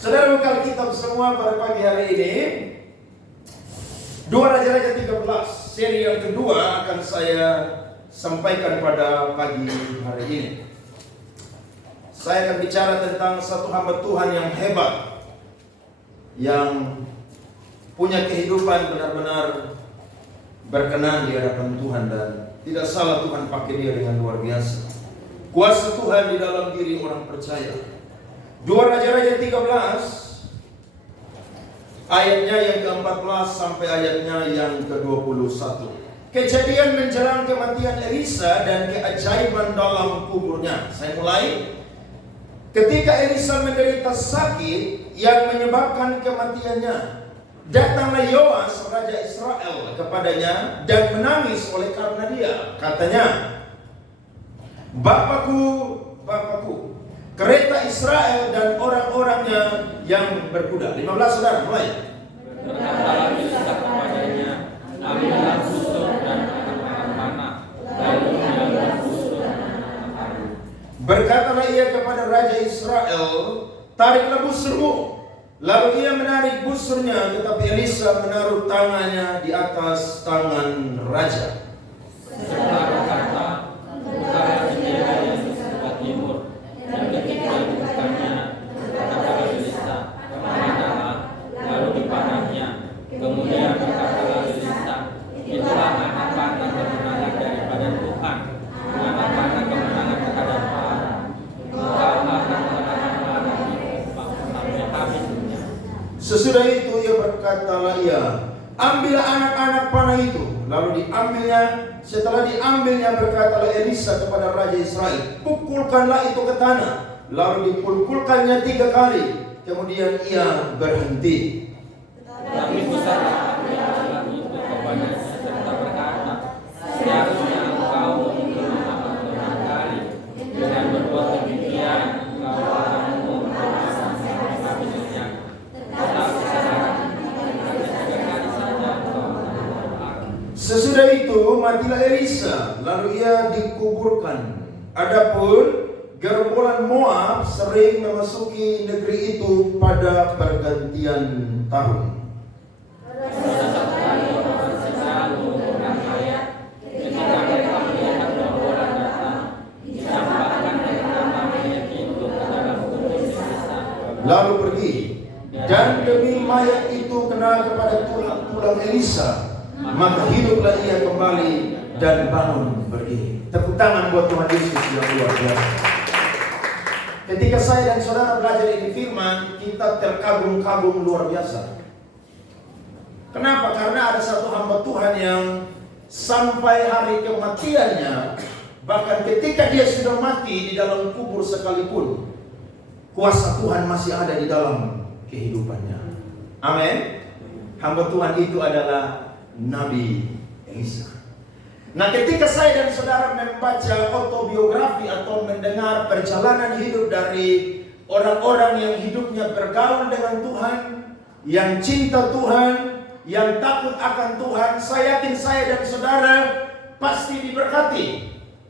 Saudara buka Alkitab semua pada pagi hari ini. 2 Raja-Raja 13, seri yang kedua akan saya sampaikan pada pagi hari ini. Saya akan bicara tentang satu hamba Tuhan yang hebat, yang punya kehidupan benar-benar berkenan di hadapan Tuhan, dan tidak salah Tuhan pakai dia dengan luar biasa. Kuasa Tuhan di dalam diri orang percaya. 2 Raja-Raja 13 ayatnya yang ke-14 sampai ayatnya yang ke-21. Kejadian menjelang kematian Elisa dan keajaiban dalam kuburnya. Saya mulai. Ketika Elisa menderita sakit yang menyebabkan kematiannya, datanglah Yoas raja Israel kepadanya dan menangis oleh karena dia. Katanya, Bapakku, Bapakku, kereta Israel dan orang-orangnya yang berkuda. 15 saudara, mulai. Berkatalah Elisa kepadanya, ambillah busur dan anak-anak panah, lalu ambillah busur dan anak-anak panah. Berkatalah ia kepada Raja Israel, tariklah busurmu. Lalu ia menarik busurnya, tetapi Elisa menaruh tangannya di atas tangan raja. Serta berkata, bukalah jendela yang di sebelah timur. Dan ketika dibukanya, berkatalah Elisa, panahlah, lalu dipanahnya. Kemudian berkatalah Elisa, itulah anak panah kemenangan daripada Tuhan, anak panah kemenangan terhadap Allah. Engkau akan mengenakan panah sampai habisnya. Sesudah itu ia berkatalah ia, ambillah anak-anak panah itu. Lalu diambilnya. Setelah diambilnya, berkatalah Elisa kepada Raja Israel, pukulkanlah itu ke tanah. Lalu dipukulkannya 3 kali. Kemudian ia berhenti. Tetapi besarlah laki-laki itu kepadanya serta berkata, seharusnya engkau memukul 46 kali. Dengan berbuat demikian, engkau akan memukul sampai habisnya. Tetapi sekarang, dengan 3 kali saja engkau akan memukul. Sesudah itu matilah Elisa, lalu ia dikuburkan. Adapun gerombolan Moab sering memasuki negeri itu pada pergantian tahun. Pada satu hari orang selalu orang kaya, ketika mereka melihat gerombolan datang, dicampakkan mereka mayat itu ke dalam kubur Elisa. Lalu pergi, dan demi mayat itu kena kepada tulang Elisa, maka hiduplah ia kembali dan bangun berdiri. Tepuk tangan buat Tuhan Yesus yang luar biasa. Ketika saya dan saudara belajar ini firman, kita terkagum-kagum luar biasa. Kenapa? Karena ada satu hamba Tuhan yang sampai hari kematiannya, bahkan ketika dia sudah mati di dalam kubur sekalipun, kuasa Tuhan masih ada di dalam kehidupannya. Amin. Hamba Tuhan itu adalah Nabi Elisa. Nah, ketika saya dan saudara membaca autobiografi atau mendengar perjalanan hidup dari orang-orang yang hidupnya bergaul dengan Tuhan, yang cinta Tuhan, yang takut akan Tuhan, saya yakin saya dan saudara pasti diberkati,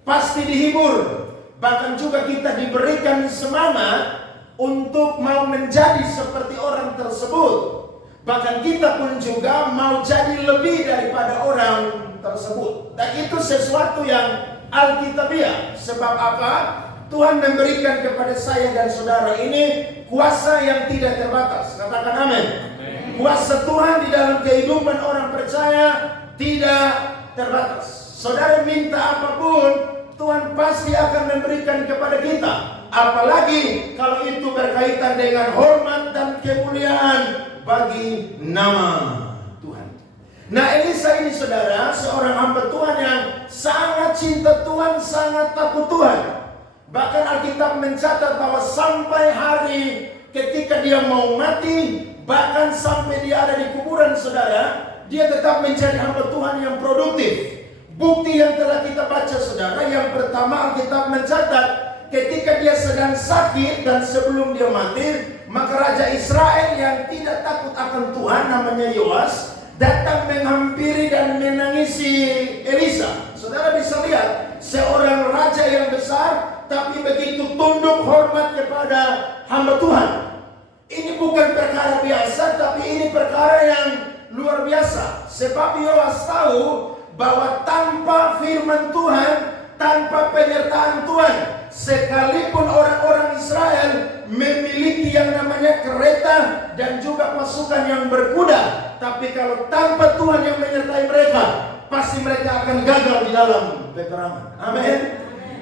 pasti dihibur, bahkan juga kita diberikan semangat untuk mau menjadi seperti orang tersebut. Bahkan kita pun juga mau jadi lebih daripada orang tersebut. Dan itu sesuatu yang alkitabiah. Sebab apa? Tuhan memberikan kepada saya dan saudara ini kuasa yang tidak terbatas. Katakan amin. Kuasa Tuhan di dalam kehidupan orang percaya tidak terbatas. Saudara minta apapun, Tuhan pasti akan memberikan kepada kita. Apalagi kalau itu berkaitan dengan hormat dan kemuliaan bagi nama Tuhan. Nah, Elisa ini saudara, seorang hamba Tuhan yang sangat cinta Tuhan, sangat takut Tuhan. Bahkan Alkitab mencatat bahwa sampai hari ketika dia mau mati, bahkan sampai dia ada di kuburan saudara, dia tetap menjadi hamba Tuhan yang produktif. Bukti yang telah kita baca saudara, yang pertama Alkitab mencatat ketika dia sedang sakit dan sebelum dia mati, maka Raja Israel yang tidak takut akan Tuhan, namanya Yoas, datang menghampiri dan menangisi Elisa. Saudara bisa lihat, seorang raja yang besar, tapi begitu tunduk hormat kepada hamba Tuhan. Ini bukan perkara biasa, tapi ini perkara yang luar biasa. Sebab Yoas tahu bahwa tanpa firman Tuhan, tanpa penyertaan Tuhan, sekalipun orang-orang Israel memiliki yang namanya kereta dan juga pasukan yang berkuda, tapi kalau tanpa Tuhan yang menyertai mereka, pasti mereka akan gagal di dalam peperangan. Amin.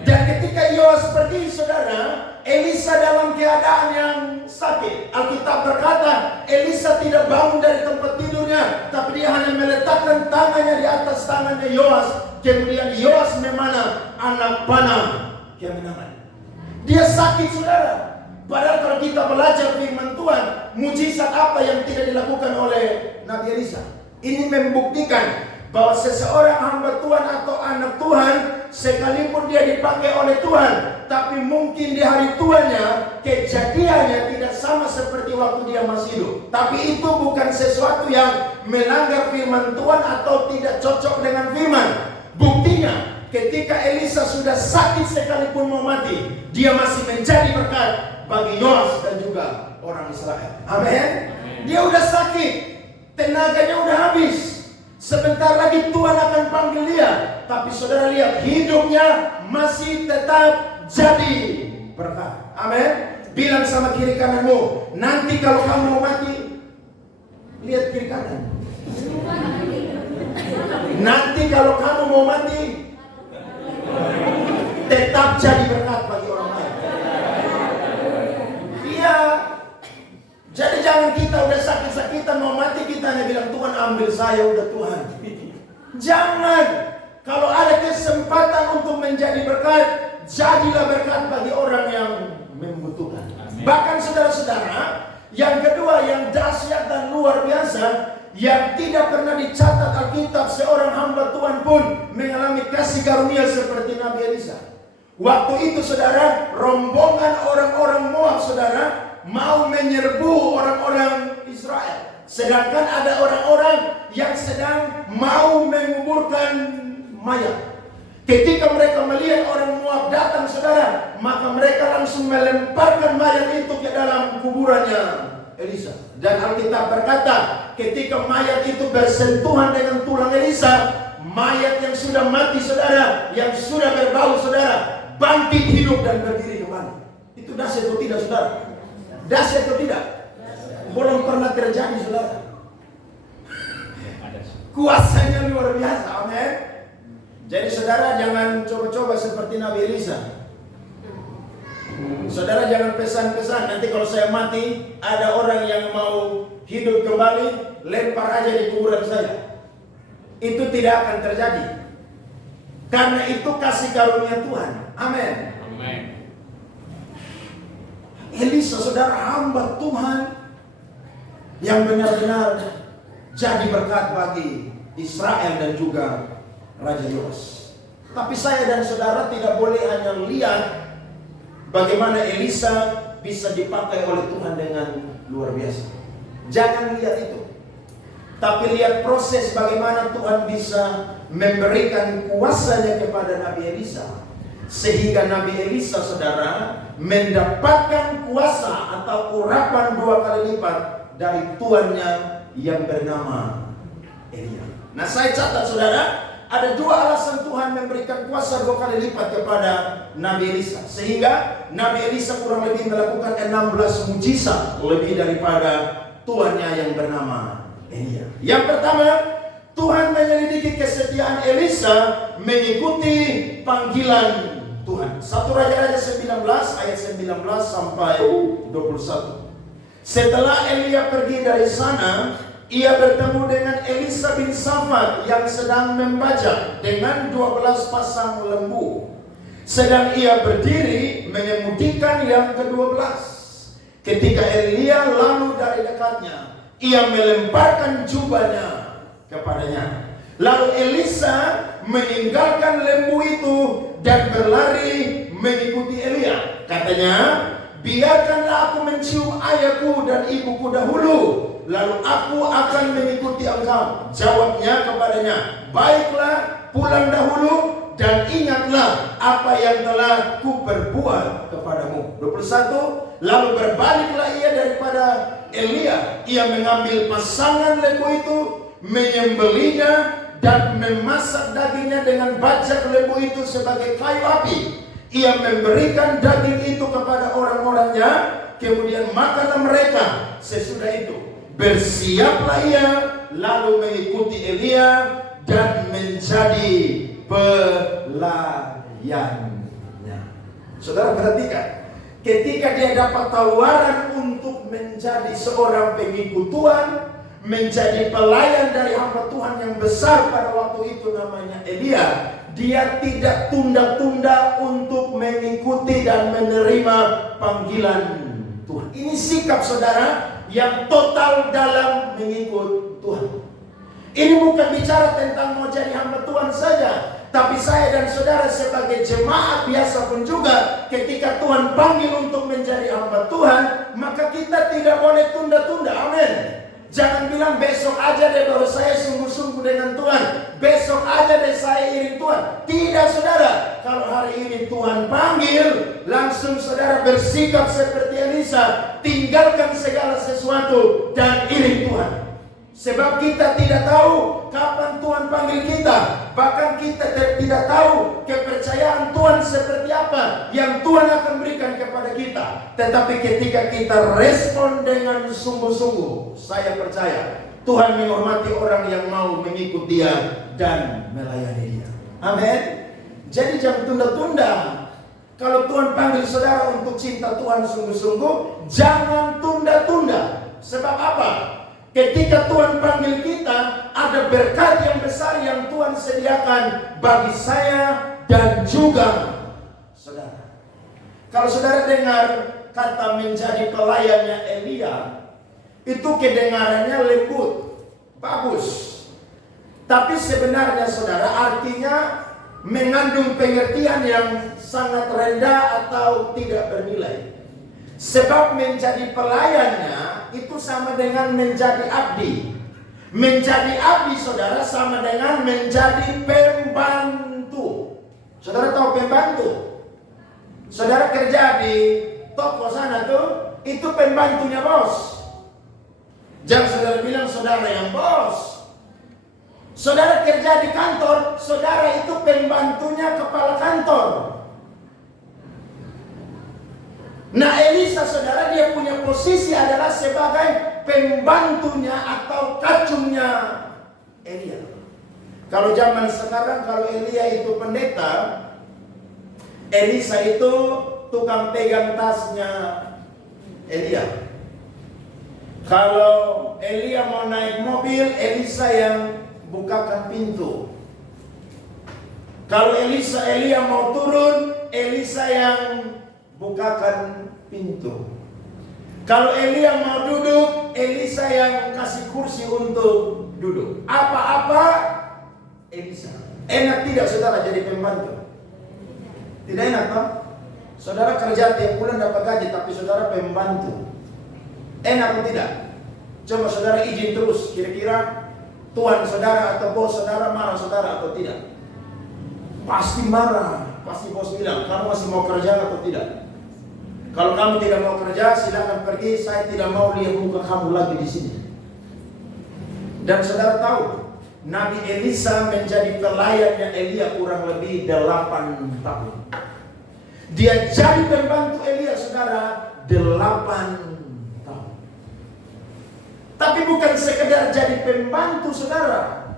Dan ketika Yoas pergi, saudara, Elisa dalam keadaan yang sakit. Alkitab berkata, Elisa tidak bangun dari tempat tidurnya, tapi dia hanya meletakkan tangannya di atas tangannya Yoas. Kemudian Yoas memanah anak panah kemenangan. Dia sakit, saudara. Padahal kalau kita belajar firman Tuhan, mujizat apa yang tidak dilakukan oleh Nabi Elisa? Ini membuktikan bahwa seseorang hamba Tuhan atau anak Tuhan, sekalipun dia dipakai oleh Tuhan, tapi mungkin di hari tuanya kejadiannya tidak sama seperti waktu dia masih hidup. Tapi itu bukan sesuatu yang melanggar firman Tuhan atau tidak cocok dengan firman. Buktinya, ketika Elisa sudah sakit sekalipun mau mati, dia masih menjadi berkat bagi Yoas dan juga orang Israel. Amin. Dia udah sakit, tenaganya udah habis. Sebentar lagi Tuhan akan panggil dia. Tapi saudara lihat, hidupnya masih tetap jadi berkat. Amin. Bilang sama kiri kananmu, nanti kalau kamu mau mati, lihat kiri kanan. Nanti kalau kamu mau mati, tetap jadi berkat bagi orang lain. Iya. Jadi jangan kita udah sakit-sakitan mau mati, kita hanya bilang Tuhan ambil saya, udah Tuhan. Jangan. Kalau ada kesempatan untuk menjadi berkat, jadilah berkat bagi orang yang membutuhkan. Amin. Bahkan saudara-saudara, yang kedua yang dahsyat dan luar biasa, yang tidak pernah dicatat Alkitab, seorang hamba Tuhan pun mengalami kasih karunia seperti Nabi Elisa. Waktu itu saudara, rombongan orang-orang Moab saudara mau menyerbu orang-orang Israel. Sedangkan ada orang-orang yang sedang mau menguburkan mayat. Ketika mereka melihat orang Moab datang saudara, maka mereka langsung melemparkan mayat itu ke dalam kuburannya Elisa. Dan Alkitab berkata, ketika mayat itu bersentuhan dengan tulang Elisa, mayat yang sudah mati saudara, yang sudah berbau saudara, bangkit hidup dan berdiri kembali. Itu dahsyat atau tidak saudara? Dahsyat atau tidak? Belum pernah terjadi saudara. Kuasanya luar biasa. Amin. Jadi saudara jangan coba-coba seperti Nabi Elisa. Saudara jangan pesan-pesan, nanti kalau saya mati ada orang yang mau hidup kembali, lempar aja di kuburan saya. Itu tidak akan terjadi. Karena itu kasih karunia Tuhan. Amin. Amin. Elisa saudara hamba Tuhan yang benar-benar jadi berkat bagi Israel dan juga Raja Yoas. Tapi saya dan saudara tidak boleh hanya lihat bagaimana Elisa bisa dipakai oleh Tuhan dengan luar biasa. Jangan lihat itu. Tapi lihat proses bagaimana Tuhan bisa memberikan kuasanya kepada Nabi Elisa. Sehingga Nabi Elisa saudara mendapatkan kuasa atau urapan 2 kali lipat dari tuannya yang bernama Elia. Nah saya catat saudara, ada 2 alasan Tuhan memberikan kuasa 2 kali lipat kepada Nabi Elisa. Sehingga Nabi Elisa kurang lebih melakukan 16 mujizat lebih daripada tuannya yang bernama Elia. Yang pertama, Tuhan menyelidiki kesetiaan Elisa mengikuti panggilan Tuhan. 1 Raja-Raja 19 ayat 19 sampai 21. Setelah Elia pergi dari sana, ia bertemu dengan Elisa bin Safat yang sedang membajak dengan 12 pasang lembu. Sedang ia berdiri mengemudikan yang ke-12. Ketika Elia lalu dari dekatnya, ia melemparkan jubahnya kepadanya. Lalu Elisa meninggalkan lembu itu dan berlari mengikuti Elia. Katanya, biarkanlah aku mencium ayahku dan ibuku dahulu, lalu aku akan mengikuti engkau. Jawabnya kepadanya, baiklah, pulang dahulu dan ingatlah apa yang telah ku perbuat kepadamu. 21. Lalu berbaliklah ia daripada Elia. Ia mengambil pasangan lembu itu, menyembelihnya dan memasak dagingnya dengan bajak lembu itu sebagai kayu api. Ia memberikan daging itu kepada orang-orangnya, kemudian makanlah mereka. Sesudah itu bersiaplah ia, lalu mengikuti Elia dan menjadi pelayannya. Saudara perhatikan, ketika dia dapat tawaran untuk menjadi seorang pengikut Tuhan, menjadi pelayan dari hamba Tuhan yang besar pada waktu itu namanya Elia, dia tidak tunda-tunda untuk mengikuti dan menerima panggilan Tuhan. Ini sikap saudara yang total dalam mengikut Tuhan. Ini bukan bicara tentang mau jadi hamba Tuhan saja, tapi saya dan saudara sebagai jemaat biasa pun juga, ketika Tuhan panggil untuk menjadi hamba Tuhan, maka kita tidak boleh tunda-tunda. Amin. Jangan bilang besok aja deh baru saya sungguh-sungguh dengan Tuhan, besok aja deh saya iring Tuhan. Tidak saudara, kalau hari ini Tuhan panggil, langsung saudara bersikap seperti Elisa, tinggalkan segala sesuatu dan iring Tuhan. Sebab kita tidak tahu kapan Tuhan panggil kita. Bahkan kita tidak tahu kepercayaan Tuhan seperti apa yang Tuhan akan berikan kepada kita. Tetapi ketika kita respon dengan sungguh-sungguh, saya percaya Tuhan menghormati orang yang mau mengikut Dia dan melayani Dia. Amin. Jadi jangan tunda-tunda. Kalau Tuhan panggil saudara untuk cinta Tuhan sungguh-sungguh, jangan tunda-tunda. Sebab apa? Ketika Tuhan panggil kita, ada berkat yang besar yang Tuhan sediakan bagi saya dan juga saudara. Kalau saudara dengar kata menjadi pelayannya Elia, itu kedengarannya lembut, bagus. Tapi sebenarnya saudara artinya mengandung pengertian yang sangat rendah atau tidak bernilai. Sebab menjadi pelayannya itu sama dengan menjadi abdi. Menjadi abdi saudara sama dengan menjadi pembantu. Saudara tahu pembantu? Saudara kerja di toko sana tuh, itu pembantunya bos. Jangan saudara bilang saudara yang bos. Saudara kerja di kantor, saudara itu pembantunya kepala kantor. Nah Elisa saudara dia punya posisi adalah sebagai pembantunya atau kacungnya Elia. Kalau zaman sekarang kalau Elia itu pendeta, Elisa itu tukang pegang tasnya Elia. Kalau Elia mau naik mobil, Elisa yang bukakan pintu. Kalau Elia mau turun, Elisa yang bukakan pintu. Kalau Elia mau duduk, Elisa yang kasih kursi untuk duduk. Apa-apa Elisa. Enak tidak saudara jadi pembantu? Tidak enak kan? Saudara kerja tiap bulan dapat gaji, tapi saudara pembantu. Enak atau tidak? Coba saudara izin terus, kira-kira tuan saudara atau bos saudara marah saudara atau tidak? Pasti marah. Pasti bos bilang, kamu masih mau kerja atau tidak? Kalau kamu tidak mau kerja, silakan pergi. Saya tidak mau lihat muka kamu lagi di sini. Dan saudara tahu, Nabi Elisa menjadi pelayannya Elia kurang lebih 8 tahun. Dia jadi pembantu Elia, saudara, 8 tahun. Tapi bukan sekedar jadi pembantu, saudara.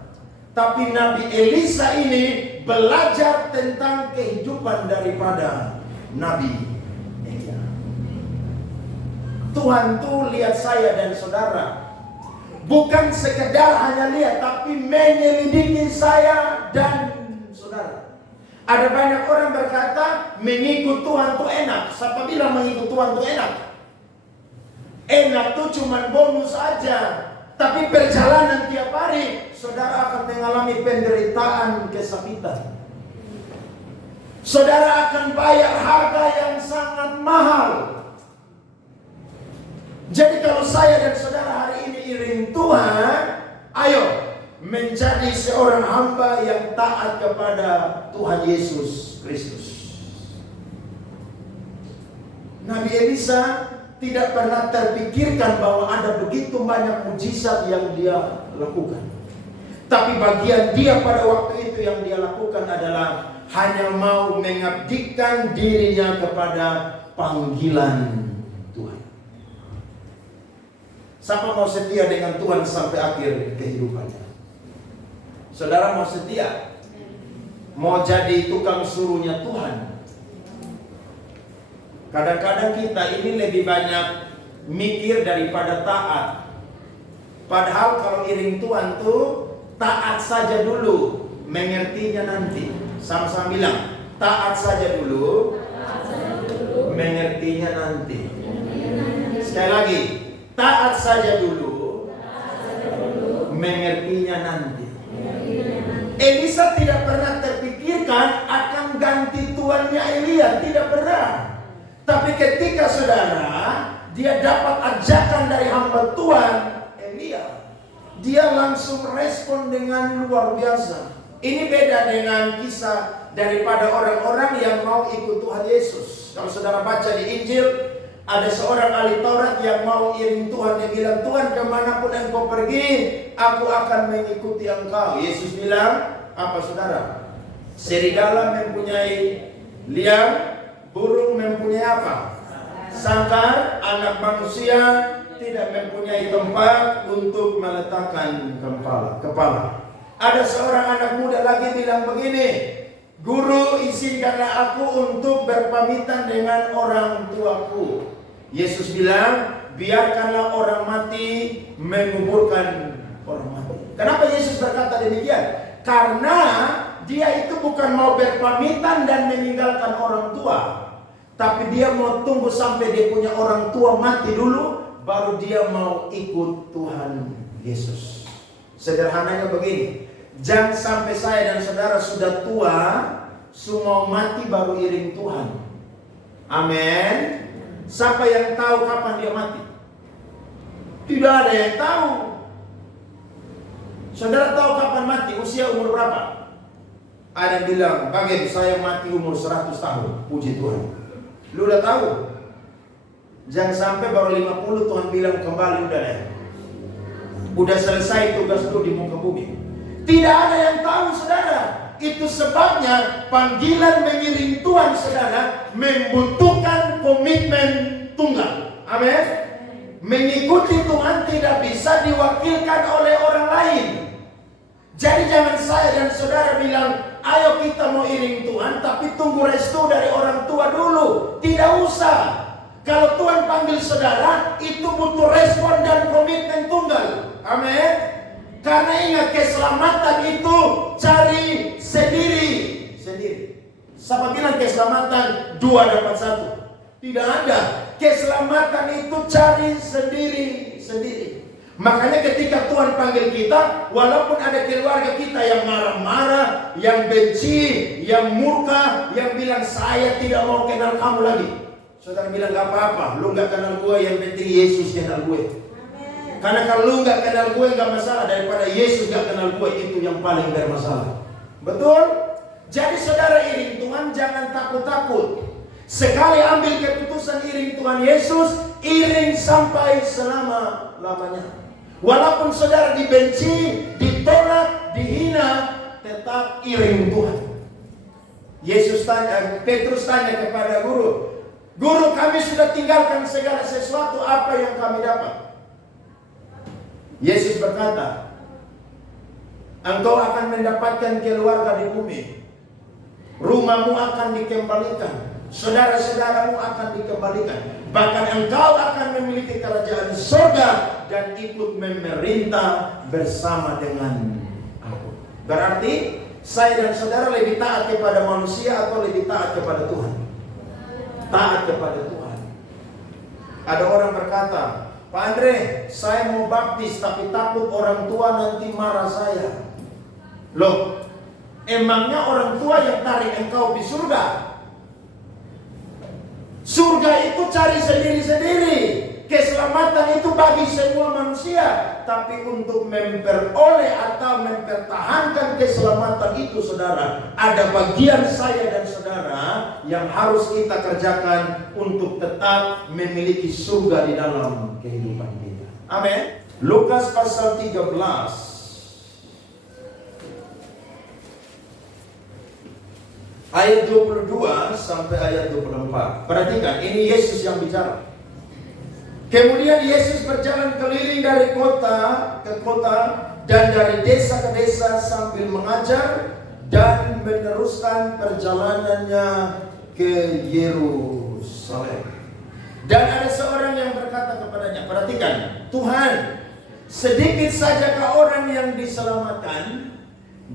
Tapi Nabi Elisa ini belajar tentang kehidupan daripada Nabi Elia. Tuhan tuh lihat saya dan saudara, bukan sekedar hanya lihat, tapi menyelidiki saya dan saudara. Ada banyak orang berkata mengikut Tuhan tuh enak. Siapa bilang mengikut Tuhan tuh enak? Enak tuh cuman bonus aja. Tapi perjalanan tiap hari saudara akan mengalami penderitaan, kesakitan. Saudara akan bayar harga yang sangat mahal. Jadi kalau saya dan saudara hari ini iring Tuhan, ayo menjadi seorang hamba yang taat kepada Tuhan Yesus Kristus. Nabi Elisa tidak pernah terpikirkan bahwa ada begitu banyak mujizat yang dia lakukan. Tapi bagian dia pada waktu itu yang dia lakukan adalah hanya mau mengabdikan dirinya kepada panggilan Tuhan. Siapa mau setia dengan Tuhan sampai akhir kehidupannya? Saudara mau setia? Mau jadi tukang suruhnya Tuhan? Kadang-kadang kita ini lebih banyak mikir daripada taat. Padahal kalau iring Tuhan tuh taat saja dulu, mengertinya nanti. Sama-sama bilang, taat saja dulu, mengertinya nanti. Sekali lagi, taat saja dulu, mengertinya nanti. Elisa tidak pernah terpikirkan akan ganti tuannya Elia, tidak pernah. Tapi ketika saudara, dia dapat ajakan dari hamba Tuhan Elia, dia langsung respon dengan luar biasa. Ini beda dengan kisah daripada orang-orang yang mau ikut Tuhan Yesus. Kalau saudara baca di Injil, ada seorang ahli Taurat yang mau iring Tuhan. Dia bilang, Tuhan kemanapun engkau pergi, aku akan mengikuti engkau. Yesus bilang, apa saudara? Serigala mempunyai liang, burung mempunyai apa? Sangkar. Anak manusia tidak mempunyai tempat untuk meletakkan kepala. Ada seorang anak muda lagi bilang begini, Guru, izinkanlah aku untuk berpamitan dengan orang tuaku. Yesus bilang, biarkanlah orang mati menguburkan orang mati. Kenapa Yesus berkata demikian? Karena dia itu bukan mau berpamitan dan meninggalkan orang tua, tapi dia mau tunggu sampai dia punya orang tua mati dulu, baru dia mau ikut Tuhan Yesus. Sederhananya begini, jangan sampai saya dan saudara sudah tua, semua mati baru iring Tuhan. Amin. Siapa yang tahu kapan dia mati? Tidak ada yang tahu. Saudara tahu kapan mati? Usia umur berapa? Ada yang bilang, bagaimana saya mati umur 100 tahun. Puji Tuhan. Lu udah tahu? Jangan sampai baru 50 Tuhan bilang kembali udah deh. Udah selesai tugas lu di muka bumi. Tidak ada yang tahu saudara. Itu sebabnya panggilan mengiring Tuhan saudara membutuhkan komitmen tunggal. Amin. Mengikuti Tuhan tidak bisa diwakilkan oleh orang lain. Jadi jangan saya dan saudara bilang, ayo kita mau iring Tuhan, tapi tunggu restu dari orang tua dulu. Tidak usah. Kalau Tuhan panggil saudara, itu butuh respon dan komitmen tunggal. Amin. Karena ingat, keselamatan itu cari sendiri. Siapa bilang keselamatan 2 dapat 1? Tidak ada. Keselamatan itu cari sendiri. Makanya ketika Tuhan panggil kita, walaupun ada keluarga kita yang marah-marah, yang benci, yang murka, yang bilang saya tidak mau kenal kamu lagi. Saudara bilang gak apa-apa, lu gak kenal gue, yang penting Yesus kenal gue. Karena kalau lu gak kenal gue gak masalah, daripada Yesus gak kenal gue, itu yang paling bermasalah. Betul? Jadi saudara iring Tuhan jangan takut-takut. Sekali ambil keputusan iring Tuhan Yesus, iring sampai selama-lamanya. Walaupun saudara dibenci, ditolak, dihina, tetap iring Tuhan. Petrus tanya kepada guru, Guru, kami sudah tinggalkan segala sesuatu, apa yang kami dapat? Yesus berkata, engkau akan mendapatkan keluarga di bumi. Rumahmu akan dikembalikan. Saudara-saudaramu akan dikembalikan. Bahkan engkau akan memiliki kerajaan surga dan ikut memerintah bersama dengan aku. Berarti saya dan saudara lebih taat kepada manusia atau lebih taat kepada Tuhan? Taat kepada Tuhan. Ada orang berkata, Pak Andre, saya mau baptis tapi takut orang tua nanti marah saya. Loh, emangnya orang tua yang tarik engkau di surga? Surga itu cari sendiri-sendiri. Keselamatan itu bagi semua manusia. tapi untuk memperoleh atau mempertahankan keselamatan itu, saudara, ada bagian saya dan saudara yang harus kita kerjakan untuk tetap memiliki surga di dalam kehidupan kita. Amin. Lukas pasal 13 ayat 22 sampai ayat 24. Perhatikan, ini Yesus yang bicara. Kemudian Yesus berjalan keliling dari kota ke kota dan dari desa ke desa sambil mengajar dan meneruskan perjalanannya ke Yerusalem. Dan ada seorang yang berkata kepadanya, perhatikan, Tuhan, sedikit sajakah orang yang diselamatkan?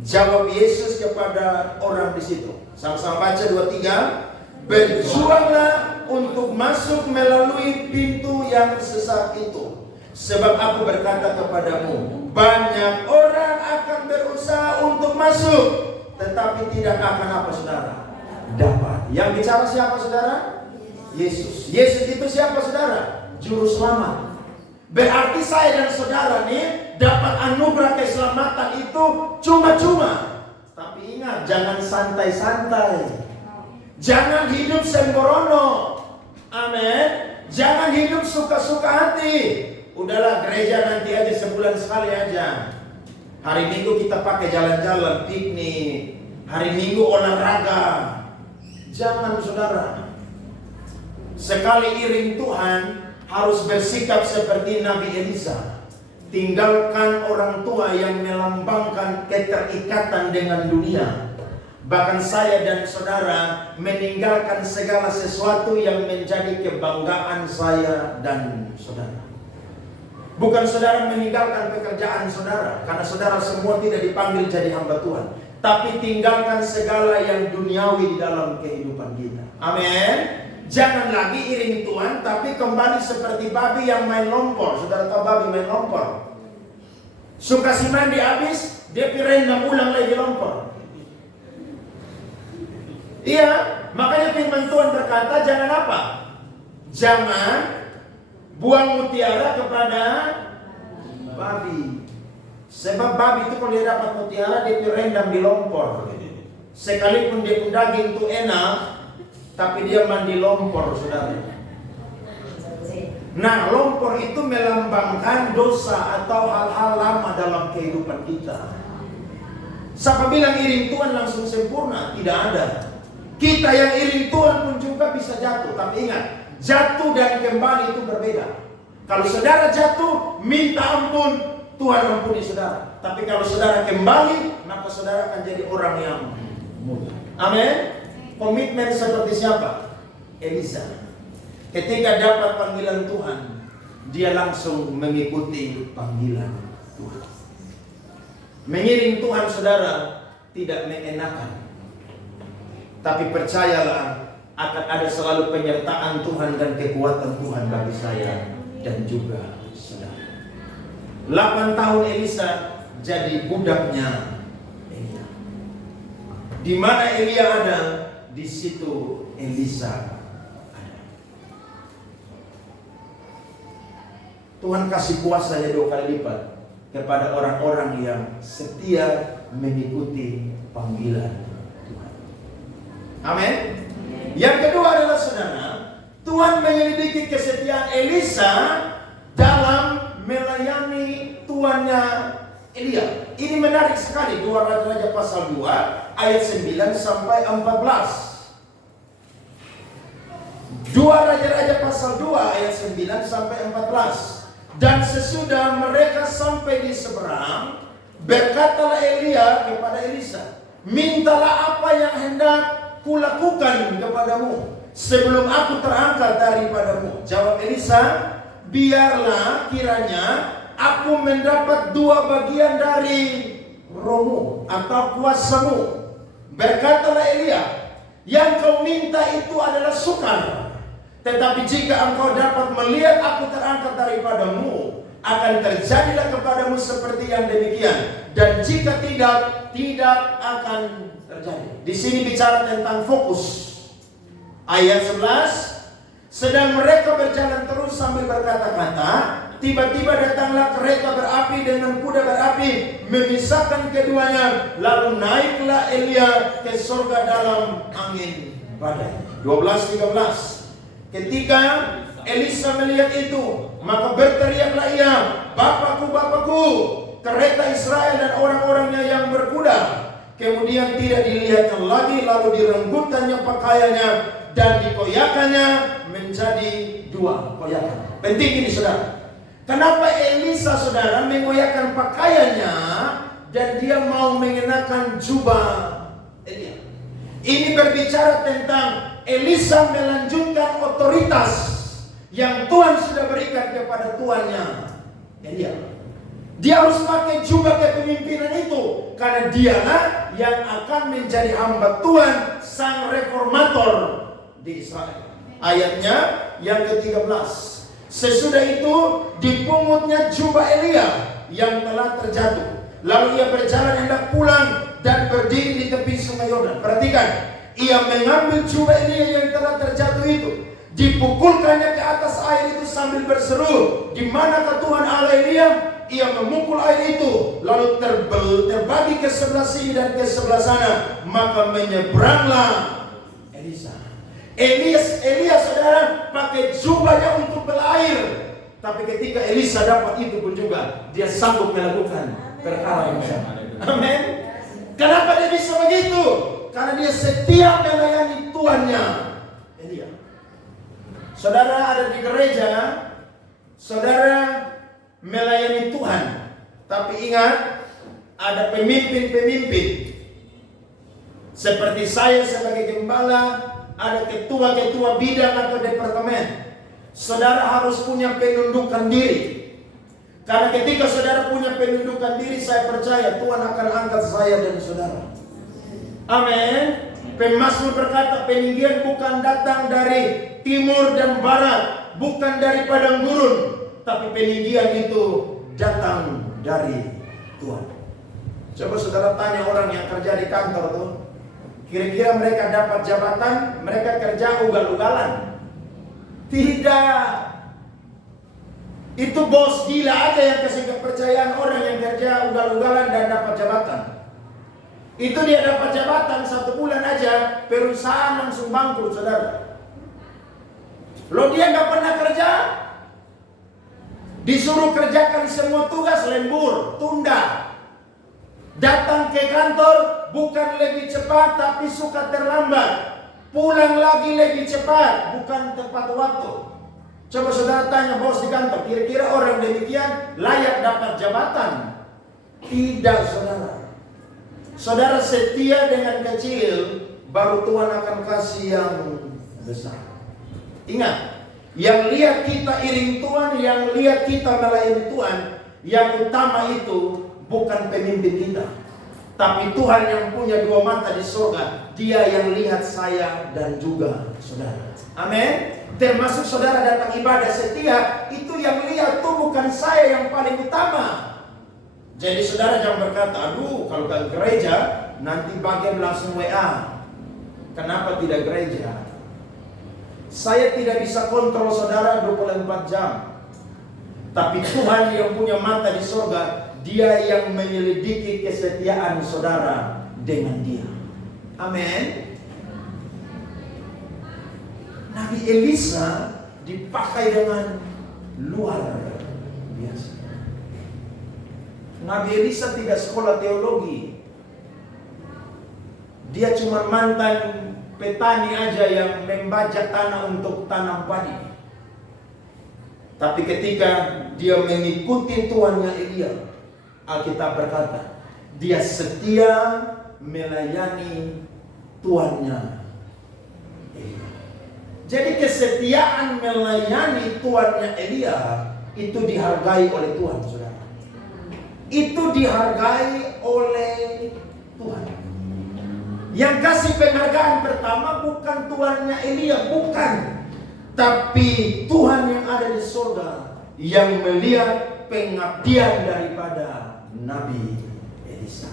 Jawab Yesus kepada orang di situ. Sama-sama baca 2-3. Berjuanglah untuk masuk melalui pintu yang sesat itu. Sebab aku berkata kepadamu, banyak orang akan berusaha untuk masuk, tetapi tidak akan apa, saudara? Dapat. Yang bicara siapa, saudara? Yesus. Yesus itu siapa, saudara? Juru selamat. Berarti saya dan saudara nih dapat anugerah keselamatan itu cuma-cuma. Tapi ingat, jangan santai-santai. Jangan hidup sembrono. Amin. Jangan hidup suka-suka hati. Udahlah, gereja nanti aja, sebulan sekali aja. Hari Minggu kita pakai jalan-jalan, piknik. Hari Minggu olahraga. Jangan, saudara. Sekali iring Tuhan harus bersikap seperti Nabi Elisa. Tinggalkan orang tua yang melambangkan keterikatan dengan dunia. Bahkan saya dan saudara meninggalkan segala sesuatu yang menjadi kebanggaan saya dan saudara. Bukan saudara meninggalkan pekerjaan saudara, karena saudara semua tidak dipanggil jadi hamba Tuhan. Tapi tinggalkan segala yang duniawi di dalam kehidupan kita. Amin. Jangan lagi iring Tuhan, tapi kembali seperti babi yang main lompor. Saudara tahu babi main lompor? Suka si mandi habis, dia pirendam ulang lagi lompor. Iya, makanya firman Tuhan berkata, jangan apa? Jangan buang mutiara kepada babi. Sebab babi itu kalau dia dapat mutiara, dia pirendam di lompor. Sekalipun dia pun daging itu enak, tapi dia mandi lompor, saudara. Nah, lompor itu melambangkan dosa atau hal-hal lama dalam kehidupan kita. Siapa bilang iring Tuhan langsung sempurna? Tidak ada. Kita yang iring Tuhan pun juga bisa jatuh. Tapi ingat, jatuh dan kembali itu berbeda. Kalau saudara jatuh, minta ampun, Tuhan ampuni saudara. Tapi kalau saudara kembali, maka saudara akan jadi orang yang mulia. Amin. Komitmen seperti siapa? Elisa. Ketika dapat panggilan Tuhan, dia langsung mengikuti panggilan Tuhan. Mengiring Tuhan, saudara, tidak mengenakan. Tapi percayalah, akan ada selalu penyertaan Tuhan dan kekuatan Tuhan bagi saya dan juga saudara. 8 tahun Elisa jadi budaknya Elia. Di mana Elia ada, di situ Elisa ada. Tuhan kasih kuasa ya 2 kali lipat kepada orang-orang yang setia mengikuti panggilan Tuhan. Amin. Yang kedua adalah saudara, Tuhan menyelidiki kesetiaan Elisa dalam melayani tuannya Elia. Ini menarik sekali. 2 Raja-Raja pasal 2 ayat 9 sampai 14. 2 Raja-Raja pasal 2 ayat 9 sampai 14. Dan sesudah mereka sampai di seberang, berkatalah Elia kepada Elisa, mintalah apa yang hendak kulakukan kepadamu sebelum aku terangkat daripadamu. Jawab Elisa, biarlah kiranya aku mendapat 2 bagian dari rohmu atau kuasamu. Berkatalah Elia, yang kau minta itu adalah sukar. Tetapi jika engkau dapat melihat aku terangkat daripadamu, akan terjadilah kepadamu seperti yang demikian. Dan jika tidak akan terjadi. Di sini bicara tentang fokus. Ayat 11, sedang mereka berjalan terus sambil berkata-kata, tiba-tiba datanglah kereta berapi dengan kuda berapi, memisahkan keduanya. Lalu naiklah Elia ke surga dalam angin badai. 12:13. Ketika Elisa melihat itu, maka berteriaklah ia, Bapakku, Bapakku, kereta Israel dan orang-orangnya yang berkuda. Kemudian tidak dilihatnya lagi, lalu direnggutkannya pakaiannya dan dikoyakannya menjadi 2 koyakan. Penting ini saudara. Kenapa Elisa saudara mengoyakkan pakaiannya dan dia mau mengenakan jubah Elia? Ini berbicara tentang Elisa melanjutkan otoritas yang Tuhan sudah berikan kepada tuannya Elia. Dia harus pakai jubah kepemimpinan itu karena dialah yang akan menjadi hamba Tuhan, sang reformator di Israel. Ayatnya yang ke-13. Sesudah itu dipungutnya jubah Elia yang telah terjatuh. Lalu ia berjalan hendak pulang dan berdiri di tepi sungai Yordan. Perhatikan, ia mengambil jubah Elia yang telah terjatuh itu, dipukulkannya ke atas air itu sambil berseru, di manakah Tuhan Allah Elia? Ia memukul air itu, lalu terbagi ke sebelah sini dan ke sebelah sana, maka menyeberanglah Elisa. Elia saudara pakai jubahnya untuk belair, tapi ketika Elisa dapat itu pun juga dia sanggup melakukan perkara yang sama. Amin. Kenapa dia bisa begitu? Karena dia setia melayani tuannya Elia. Saudara ada di gereja, saudara melayani Tuhan, tapi ingat ada pemimpin-pemimpin seperti saya sebagai gembala, ada ketua-ketua bidang atau departemen. Saudara harus punya penundukan diri, karena ketika saudara punya penundukan diri, saya percaya Tuhan akan angkat saya dan saudara. Amin. Pemazmur berkata, peninggian bukan datang dari timur dan barat, bukan dari padang gurun, tapi peninggian itu datang dari Tuhan. Coba saudara tanya orang yang kerja di kantor tuh, kira-kira mereka dapat jabatan, mereka kerja ugal-ugalan? Tidak. Itu bos gila aja yang kasih kepercayaan orang yang kerja ugal-ugalan dan dapat jabatan. Itu dia dapat jabatan 1 bulan aja, perusahaan langsung bangkrut saudara. Lo dia nggak pernah kerja, disuruh kerjakan semua tugas, lembur, tunda. Datang ke kantor bukan lebih cepat tapi suka terlambat. Pulang lagi lebih cepat, bukan tepat waktu. Coba saudara tanya bos di kantor, kira-kira orang demikian layak dapat jabatan? Tidak saudara. Saudara setia dengan kecil, baru Tuhan akan kasih yang besar. Ingat, yang lihat kita iring Tuhan, yang lihat kita melayani Tuhan, yang utama itu bukan pemimpin kita, tapi Tuhan yang punya 2 mata di surga. Dia yang lihat saya dan juga saudara. Amin. Termasuk saudara datang ibadah setia, itu yang lihat tuh bukan saya yang paling utama. Jadi saudara jangan berkata, aduh kalau ke gereja nanti bagian langsung WA. Kenapa tidak gereja? Saya tidak bisa kontrol saudara 24 jam. Tapi Tuhan yang punya mata di surga, Dia yang menyelidiki kesetiaan saudara dengan Dia. Amin. Nabi Elisa dipakai dengan luar biasa. Nabi Elisa tidak sekolah teologi. Dia cuma mantan petani aja yang membajak tanah untuk tanam padi. Tapi ketika dia mengikuti tuannya Elia, Alkitab berkata, dia setia melayani tuannya Elia. Jadi kesetiaan melayani tuannya Elia itu dihargai oleh Tuhan, saudara. Itu dihargai oleh Tuhan. Yang kasih penghargaan pertama bukan tuannya Elia, bukan. Tapi Tuhan yang ada di surga yang melihat pengabdian daripada Nabi Elisa.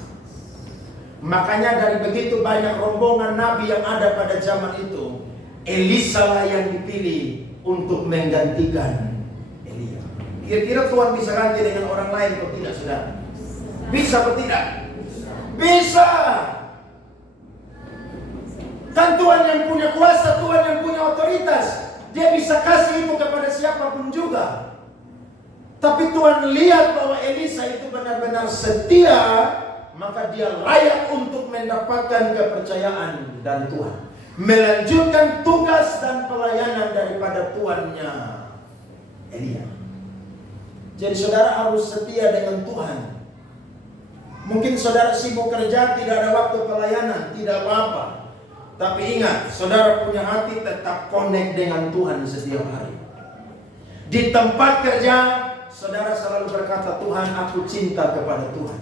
Makanya dari begitu banyak rombongan nabi yang ada pada zaman itu, Elisa lah yang dipilih untuk menggantikan Elia. Kira-kira Tuhan bisa ganti dengan orang lain atau tidak, saudara? Bisa atau tidak? Bisa. Kan Tuhan yang punya kuasa, Tuhan yang punya otoritas. Dia bisa kasih itu kepada siapapun juga. Tapi Tuhan lihat bahwa Elisa itu benar-benar setia, maka dia layak untuk mendapatkan kepercayaan dari Tuhan, melanjutkan tugas dan pelayanan daripada tuannya Elia. Jadi saudara harus setia dengan Tuhan. Mungkin saudara sibuk kerja, tidak ada waktu pelayanan, tidak apa-apa. Tapi ingat, saudara punya hati tetap connect dengan Tuhan setiap hari. Di tempat kerja, saudara selalu berkata, Tuhan, aku cinta kepada Tuhan.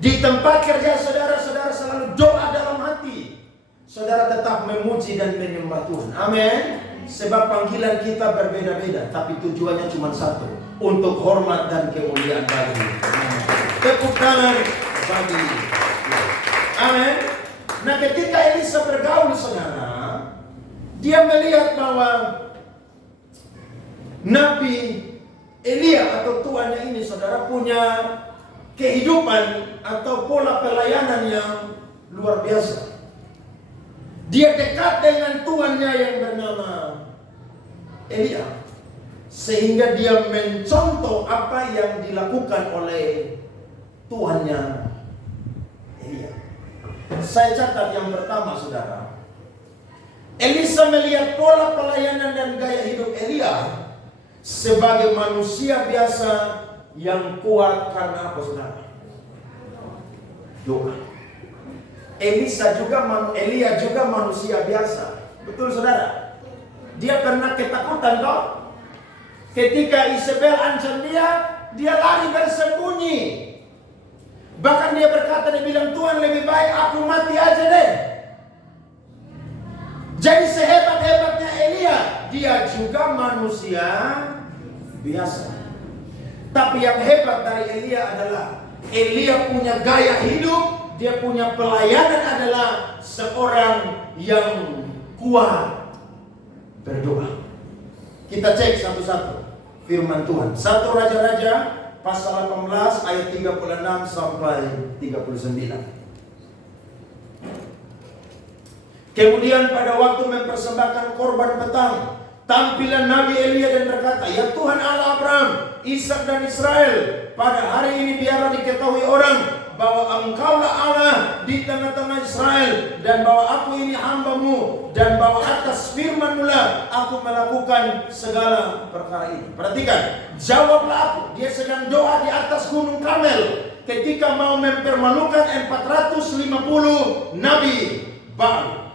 Di tempat kerja saudara selalu doa dalam hati. Saudara tetap memuji dan menyembah Tuhan. Amin. Sebab panggilan kita berbeda-beda, tapi tujuannya cuma satu, untuk hormat dan kemuliaan bagi. Tepuk tangan bagi. Amin. Nah, ketika Elisa bergaul, saudara, dia melihat bahwa Nabi Elia atau tuannya ini, saudara, punya kehidupan atau pola pelayanan yang luar biasa. Dia dekat dengan tuannya yang bernama Elia, sehingga dia mencontoh apa yang dilakukan oleh tuannya Elia. Saya catat yang pertama, saudara. Elisa melihat pola pelayanan dan gaya hidup Elia sebagai manusia biasa yang kuat karena apa, saudara? Doa. Elia juga manusia biasa. Betul, saudara? Dia pernah ketakutan toh? Ketika Isabel ancam dia lari bersembunyi. Bahkan dia berkata, dia bilang, Tuhan lebih baik aku mati aja deh. Jadi sehebat-hebatnya Elia, dia juga manusia biasa. Tapi yang hebat dari Elia adalah Elia punya gaya hidup, dia punya pelayanan adalah seorang yang kuat berdoa. Kita cek satu-satu firman Tuhan. 1 Raja-Raja pasal 18 ayat 36 sampai 39. Kemudian pada waktu mempersembahkan korban petang, tampilan Nabi Elia dan berkata, ya Tuhan Allah Abraham, Ishak dan Israel, pada hari ini biarlah diketahui orang bahwa Engkaulah Allah di tengah-tengah Israel, dan bahwa aku ini hamba-Mu, dan bahwa atas firman-Mu lah aku melakukan segala perkara ini. Perhatikan, jawablah aku. Dia sedang doa di atas gunung Karmel ketika mau mempermalukan 450 nabi Baal.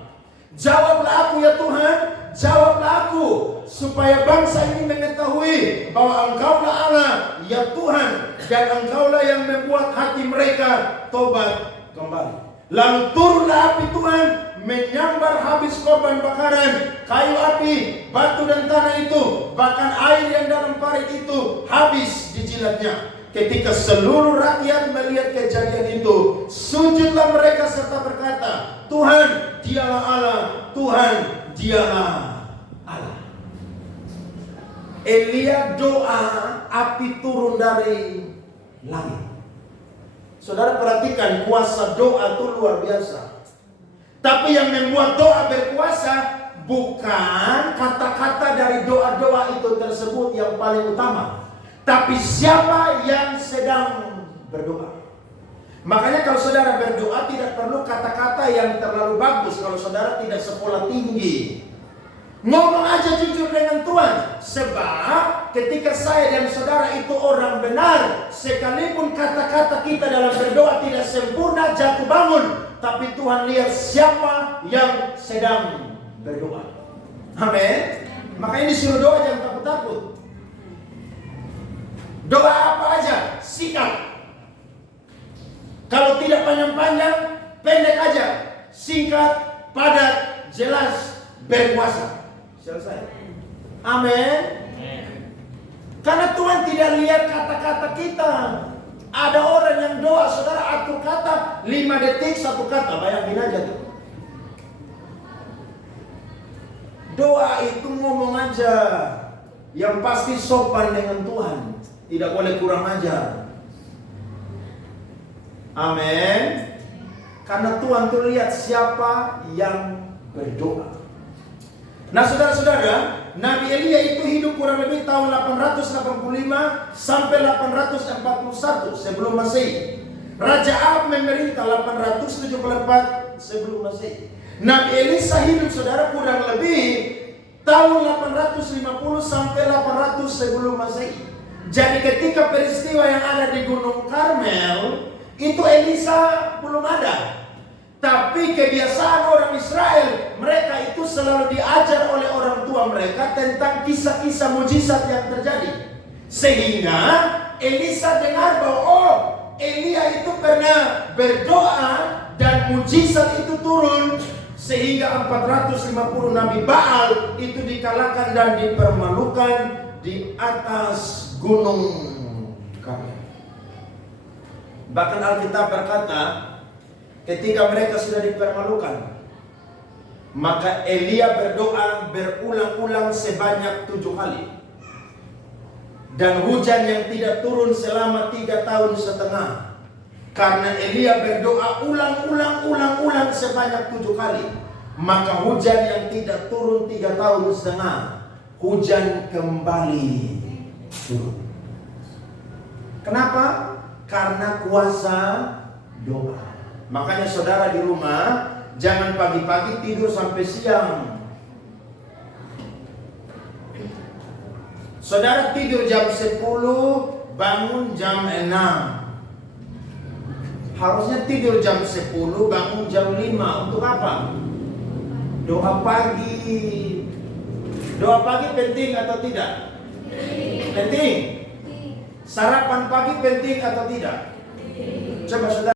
Jawablah aku ya Tuhan, jawablah aku, supaya bangsa ini mengetahui bahwa Engkaulah Allah ya Tuhan, dan Engkaulah yang membuat hati mereka tobat kembali. Lalu turunlah api Tuhan, menyambar habis korban bakaran, kayu api, batu dan tanah itu, bahkan air yang dalam parit itu habis dijilatnya. Ketika seluruh rakyat melihat kejadian itu, sujudlah mereka serta berkata, Tuhan, dialah Allah, Tuhan, dialah Allah. Elia doa, api turun dari langit. Saudara perhatikan, kuasa doa itu luar biasa. Tapi yang membuat doa berkuasa bukan kata-kata dari doa-doa itu tersebut yang paling utama, tapi siapa yang sedang berdoa. Makanya kalau saudara berdoa tidak perlu kata-kata yang terlalu bagus. Kalau saudara tidak sekolah tinggi, ngomong aja jujur dengan Tuhan. Sebab ketika saya dan saudara itu orang benar, sekalipun kata-kata kita dalam berdoa tidak sempurna, jatuh bangun, tapi Tuhan lihat siapa yang sedang berdoa. Amin. Makanya disuruh doa, jangan takut-takut. Doa apa aja, sikat. Kalau tidak panjang-panjang, pendek aja, singkat, padat, jelas, berkuasa. Selesai. Amin. Karena Tuhan tidak lihat kata-kata kita. Ada orang yang doa, saudara, atur kata 5 detik 1 kata. Bayangin aja tuh. Doa itu ngomong aja. Yang pasti sopan dengan Tuhan. Tidak boleh kurang ajar. Amin. Karena Tuhan tuh lihat siapa yang berdoa. Nah saudara-saudara, Nabi Elia itu hidup kurang lebih tahun 885 sampai 841 sebelum Masehi. Raja Ahab memerintah 874 sebelum Masehi. Nabi Elisa hidup saudara kurang lebih tahun 850 sampai 800 sebelum Masehi. Jadi ketika peristiwa yang ada di Gunung Karmel, itu Elisa belum ada. Tapi kebiasaan orang Israel, mereka itu selalu diajar oleh orang tua mereka tentang kisah-kisah mujizat yang terjadi. Sehingga Elisa dengar bahwa Elia itu pernah berdoa dan mujizat itu turun. Sehingga 450 Nabi Baal itu dikalahkan dan dipermalukan di atas Gunung Karmel. Bahkan Alkitab berkata, ketika mereka sudah dipermalukan, maka Elia berdoa berulang-ulang sebanyak 7 kali. Dan hujan yang tidak turun selama 3 tahun setengah. Karena Elia berdoa ulang-ulang sebanyak 7 kali. Maka hujan yang tidak turun 3 tahun setengah, hujan kembali turun. Kenapa? Karena kuasa doa. Makanya saudara di rumah jangan pagi-pagi tidur sampai siang. Saudara tidur jam 10, bangun jam 6. Harusnya tidur jam 10, bangun jam 5. Untuk apa? Doa pagi. Doa pagi penting atau tidak? Penting. Sarapan pagi penting atau tidak? Coba saudara